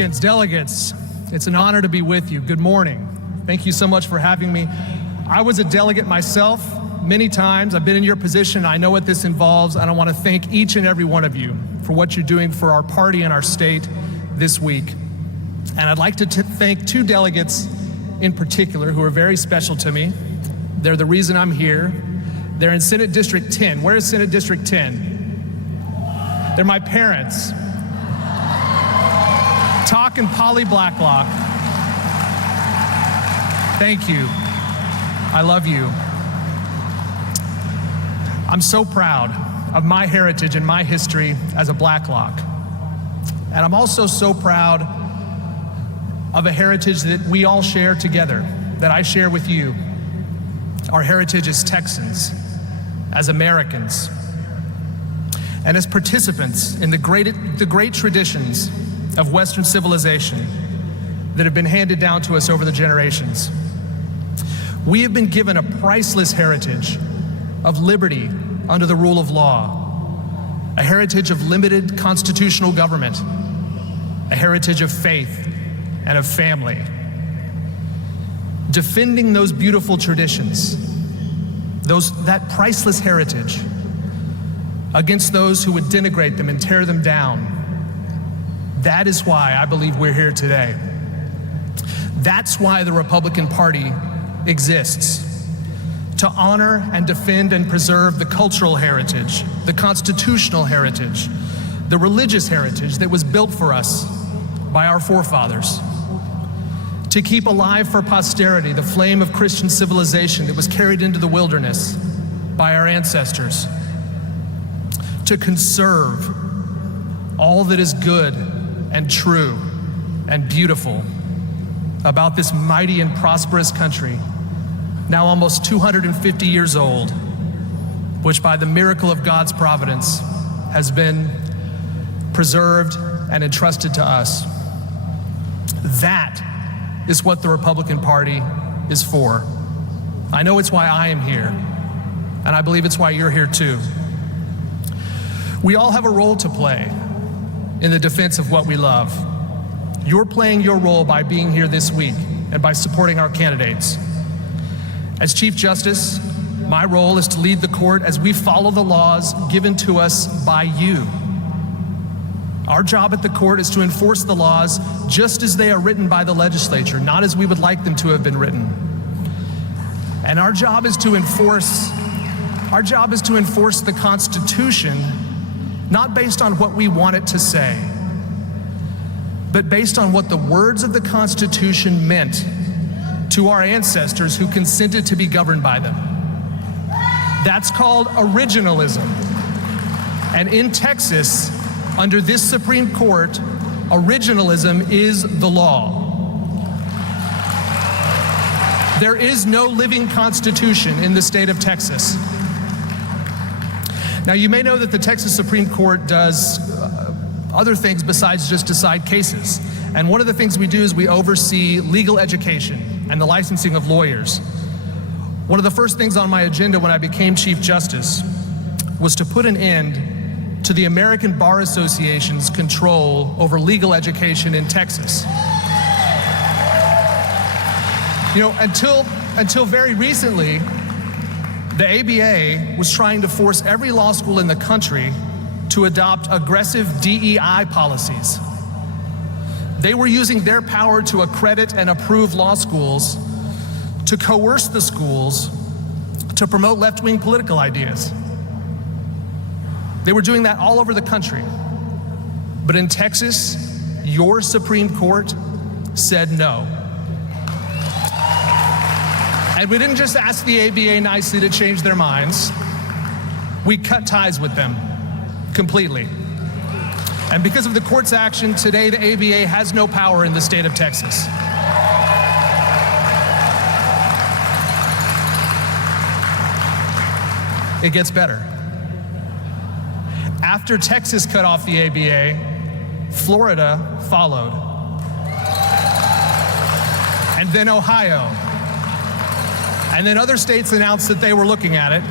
Republicans, delegates, it's an honor to be with you. Good morning. Thank you so much for having me. I was a delegate myself many times. I've been in your position. I know what this involves, and I want to thank each and every one of you for what you're doing for our party and our state this week. And I'd like to thank two delegates in particular who are very special to me. They're the reason I'm here. They're in Senate District 10. Where is Senate District 10? They're my parents. Talk and Polly Blacklock. Thank you. I love you. I'm so proud of my heritage and my history as a Blacklock. And I'm also so proud of a heritage that we all share together, that I share with you. Our heritage as Texans, as Americans, and as participants in the great traditions of Western civilization that have been handed down to us over the generations. We have been given a priceless heritage of liberty under the rule of law, a heritage of limited constitutional government, a heritage of faith and of family. Defending those beautiful traditions, that priceless heritage, against those who would denigrate them and tear them down. That is why I believe we're here today. That's why the Republican Party exists, to honor and defend and preserve the cultural heritage, the constitutional heritage, the religious heritage that was built for us by our forefathers, to keep alive for posterity the flame of Christian civilization that was carried into the wilderness by our ancestors, to conserve all that is good and true and beautiful about this mighty and prosperous country, now almost 250 years old, which by the miracle of God's providence has been preserved and entrusted to us. That is what the Republican Party is for. I know it's why I am here, and I believe it's why you're here too. We all have a role to play in the defense of what we love. You're playing your role by being here this week and by supporting our candidates. As Chief Justice, my role is to lead the court as we follow the laws given to us by you. Our job at the court is to enforce the laws just as they are written by the legislature, not as we would like them to have been written. And our job is to enforce the Constitution, not based on what we want it to say, but based on what the words of the Constitution meant to our ancestors who consented to be governed by them. That's called originalism. And in Texas, under this Supreme Court, originalism is the law. There is no living constitution in the state of Texas. Now, you may know that the Texas Supreme Court does other things besides just decide cases. And one of the things we do is we oversee legal education and the licensing of lawyers. One of the first things on my agenda when I became Chief Justice was to put an end to the American Bar Association's control over legal education in Texas. You know, until very recently, the ABA was trying to force every law school in the country to adopt aggressive DEI policies. They were using their power to accredit and approve law schools to coerce the schools to promote left-wing political ideas. They were doing that all over the country. But in Texas, your Supreme Court said no. And we didn't just ask the ABA nicely to change their minds. We cut ties with them completely. And because of the court's action, today the ABA has no power in the state of Texas. It gets better. After Texas cut off the ABA, Florida followed. And then Ohio. And then other states announced that they were looking at it.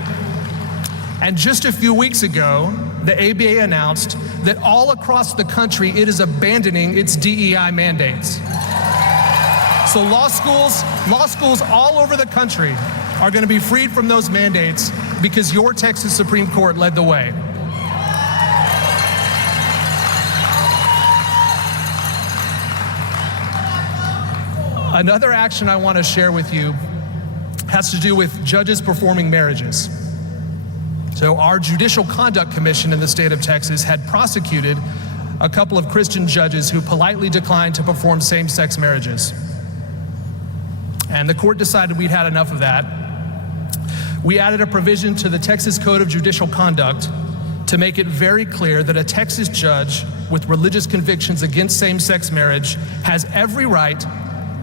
And just a few weeks ago, the ABA announced that all across the country, it is abandoning its DEI mandates. So law schools all over the country are going to be freed from those mandates because your Texas Supreme Court led the way. Another action I want to share with you has to do with judges performing marriages. So our Judicial Conduct Commission in the state of Texas had prosecuted a couple of Christian judges who politely declined to perform same-sex marriages. And the court decided we'd had enough of that. We added a provision to the Texas Code of Judicial Conduct to make it very clear that a Texas judge with religious convictions against same-sex marriage has every right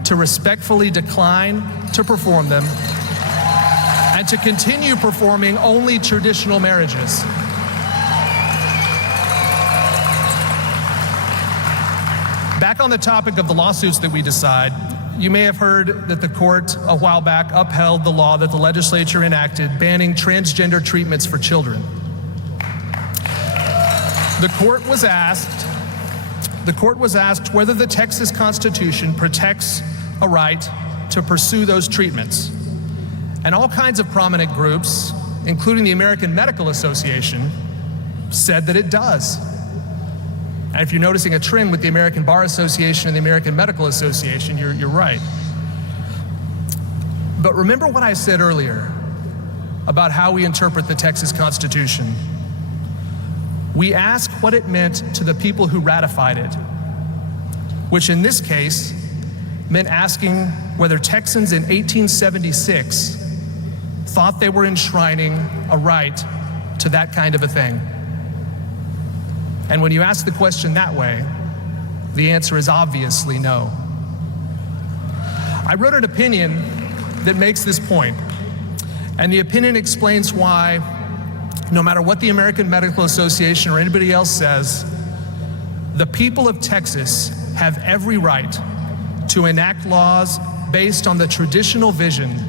to respectfully decline to perform them and to continue performing only traditional marriages. Back on the topic of the lawsuits that we decide, you may have heard that the court a while back upheld the law that the legislature enacted banning transgender treatments for children. The court was asked whether the Texas Constitution protects a right to pursue those treatments. And all kinds of prominent groups, including the American Medical Association, said that it does. And if you're noticing a trend with the American Bar Association and the American Medical Association, you're right. But remember what I said earlier about how we interpret the Texas Constitution. We ask what it meant to the people who ratified it, which in this case meant asking whether Texans in 1876 thought they were enshrining a right to that kind of a thing. And when you ask the question that way, the answer is obviously no. I wrote an opinion that makes this point, and the opinion explains why, no matter what the American Medical Association or anybody else says, the people of Texas have every right to enact laws based on the traditional vision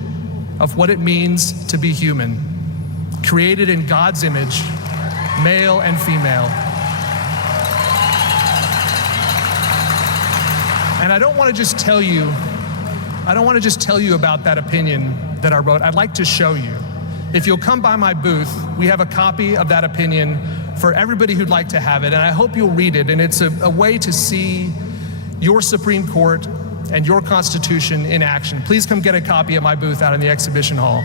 of what it means to be human, created in God's image, male and female. And I don't want to just tell you about that opinion that I wrote. I'd like to show you. If you'll come by my booth, we have a copy of that opinion for everybody who'd like to have it, and I hope you'll read it. And it's a way to see your Supreme Court and your Constitution in action. Please come get a copy at my booth out in the exhibition hall.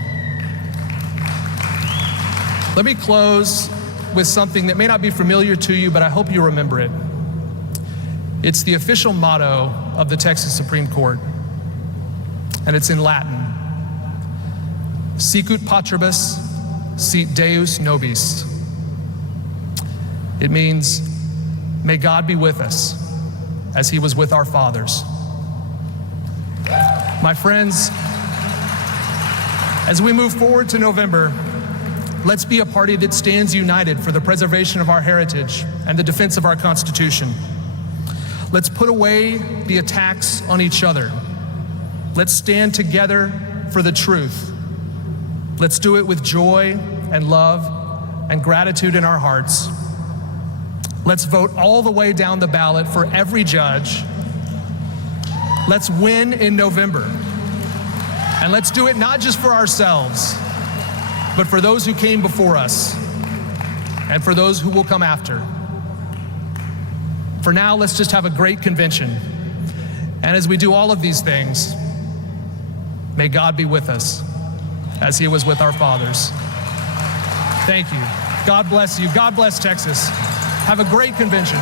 Let me close with something that may not be familiar to you, but I hope you remember it. It's the official motto of the Texas Supreme Court, and it's in Latin. Sicut patribus, sit Deus nobis. It means, may God be with us as he was with our fathers. My friends, as we move forward to November, let's be a party that stands united for the preservation of our heritage and the defense of our Constitution. Let's put away the attacks on each other. Let's stand together for the truth. Let's do it with joy and love and gratitude in our hearts. Let's vote all the way down the ballot for every judge. Let's win in November. And let's do it not just for ourselves, but for those who came before us and for those who will come after. For now, let's just have a great convention. And as we do all of these things, may God be with us as he was with our fathers. Thank you. God bless you. God bless Texas. Have a great convention.